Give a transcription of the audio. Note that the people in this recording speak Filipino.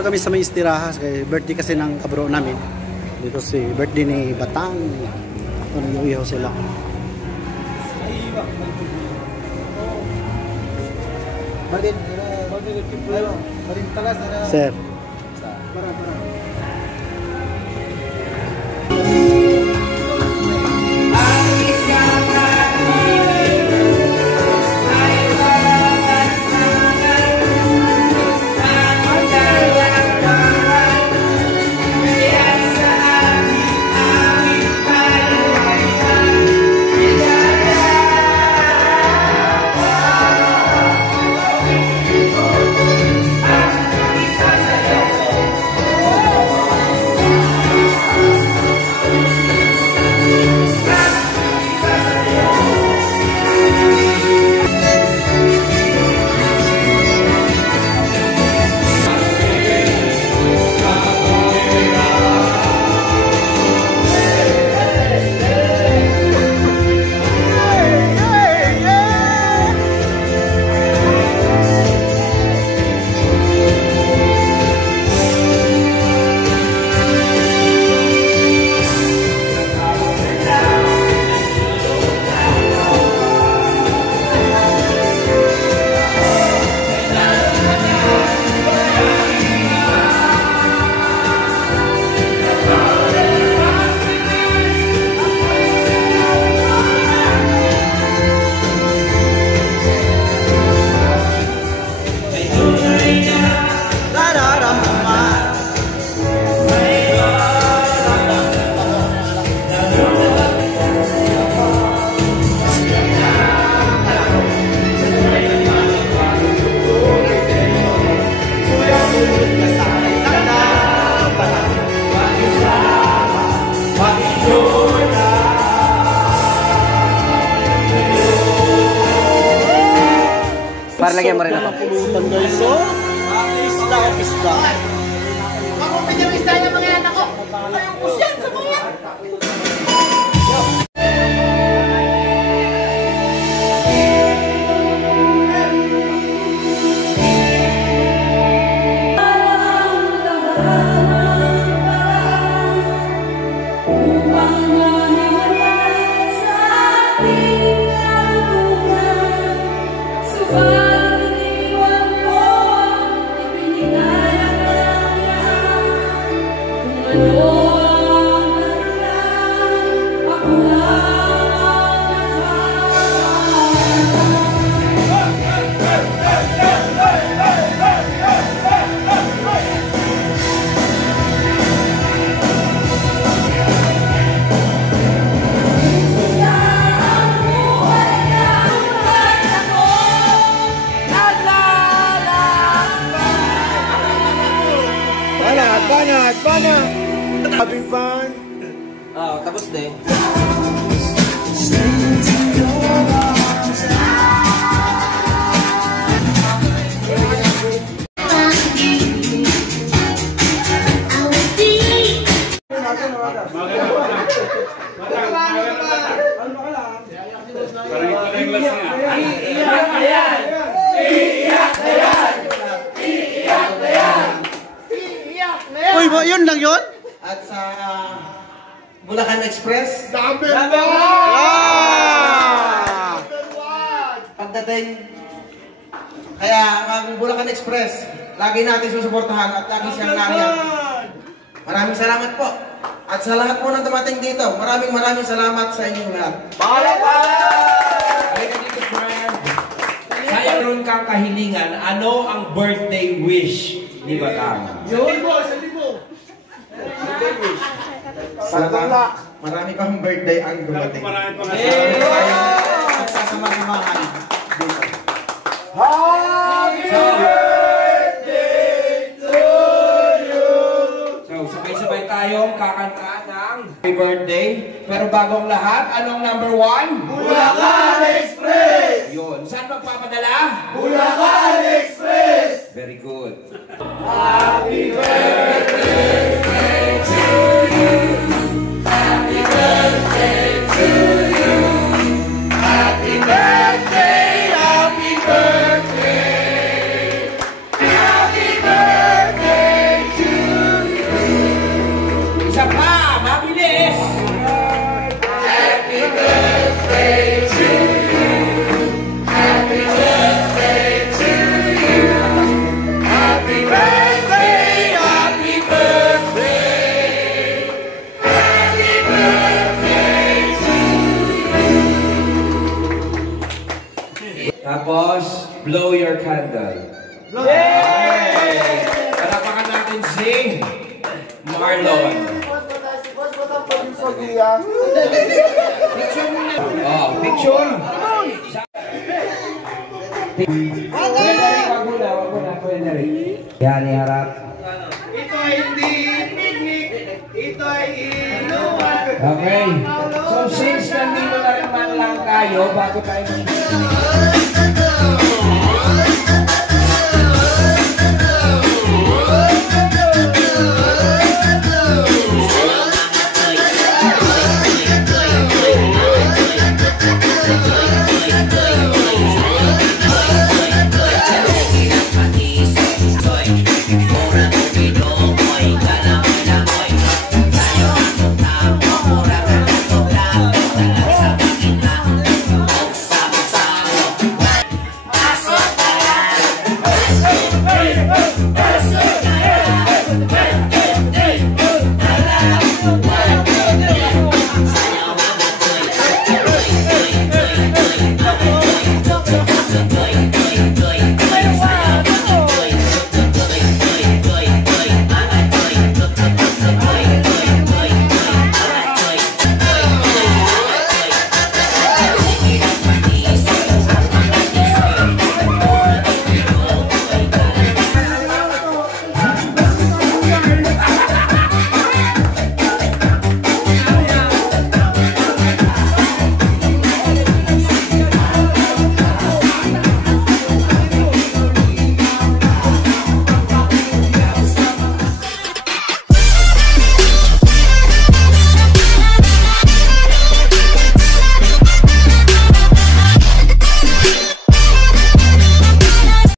Nandito kami sa may istiraha. Birthday kasi ng kabro namin. Dito si birthday ni Batang. Ito nag-uwihaw sila. Sir. Para lagyan mo rin ako. Pulutan guys, so isda. Ako pinag-isda ng mga yan ako. Ayong kusyan sa mga yan. Having fun? Oo, tapos din. Uy, yun lang yun? At sa Bulacan Express, Number pagdating, kaya ang Bulacan Express, lagi natin susuportahan at lagi siyang nariyan. Maraming salamat po. At sa lahat po ng dumating dito, maraming salamat sa inyong lahat. Kaya meron kang kahilingan, ano ang birthday wish ni Batang? Sana marami pang birthday ang dumating. Marami pang magsasama-samahan dito. Happy birthday to you! So, sabay-sabay tayong kakanta ng happy birthday. Pero bagong lahat, anong number 1? Bulacan Express! Yun. Saan magpapadala? Bulacan Express! Very good. Happy birthday to you. Happy birthday to you. Happy birthday, happy birthday. Happy birthday Tapos, blow your candle. Yay! Palapakan natin si Marlon. Oh, picture. Wag muna, pwede rin. Yan, iharap. Ito ay hindi picnic. Ito ay inuman. Okay. So, since nandito na rin man lang tayo, bago tayo